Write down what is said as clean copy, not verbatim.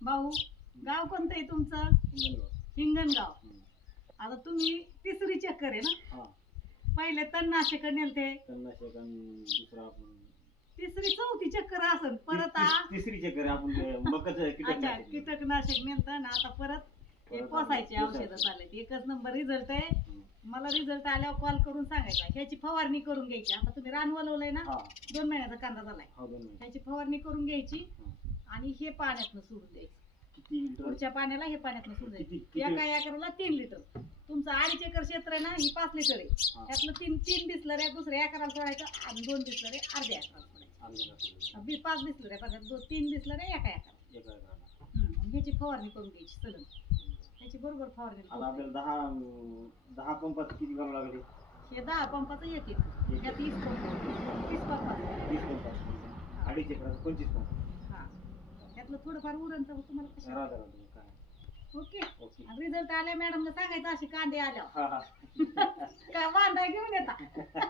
भाऊ गाव कोणतं आहे तुमचं? हिंगणगाव. हिंगणगाव. हम्म. आता तुम्ही तिसरी चक्कर आहे ना? हा पहिले तणनाशक नेलते, तणनाशक आणि दुसरा आपण तिसरी चौथी चक्कर असन परत तिसरी चक्कर आहे आपण मकाचं अच्छा कीटकनाशक. कीटकनाशक नेलतं ना आता परत हे परत पोसायचे आपण औषधं पोसायचे. चालले. एकच नंबर रिझल्ट आहे. हम्म. मला रिझल्ट आल्यावर कॉल करून सांगायचा ह्याची फवारणी करून घ्यायची. आता तुम्ही रान वलवलंय ना, हा 2 महिन्याचा कांदा झालाय, हा 2 महिने. ह्याची फवारणी करून घ्यायची हा. आणि हे पाण्यातनं सोडून द्यायचं. किती लिटर? पुढच्या पाण्याला हे पाण्यातनं सोडून द्यायचं. किती एका एकराला 3 लिटर. तुमचं 2.5 एकर क्षेत्र आहे ना, ही 5 लिटर आहे. हा. त्यातलं 3 बिसलऱ्या दुसऱ्या एकराला सोडायचं आणि 2 बिसलऱ्या अर्ध्या एकराला सोडायचं. आम्ही टाकतो. 5 बिसलऱ्या बघा, 3 बिसलऱ्या एका एकराला. एका एकराला. आणि ह्याची फवारणी करून घ्यायची सलग. ह्याची बरोबर फवारणी आता करून आपल्याला 10 पंपात किती करावं लागेल? हे 10 पंपाचं एक एकर. ह्या 30 पंप 30 पंपाचं. 20 पंपात 2.5 एकराचं 25 पंप. हा, त्यातलं थोडंफार उरण तर तुम्हाला कशा राहता राहता काय. ओके. ओके. रिझल्ट आल्या मॅडमला सांगायचं असे कांदे आल्यावर हा हा काय वांदा घेऊन येता.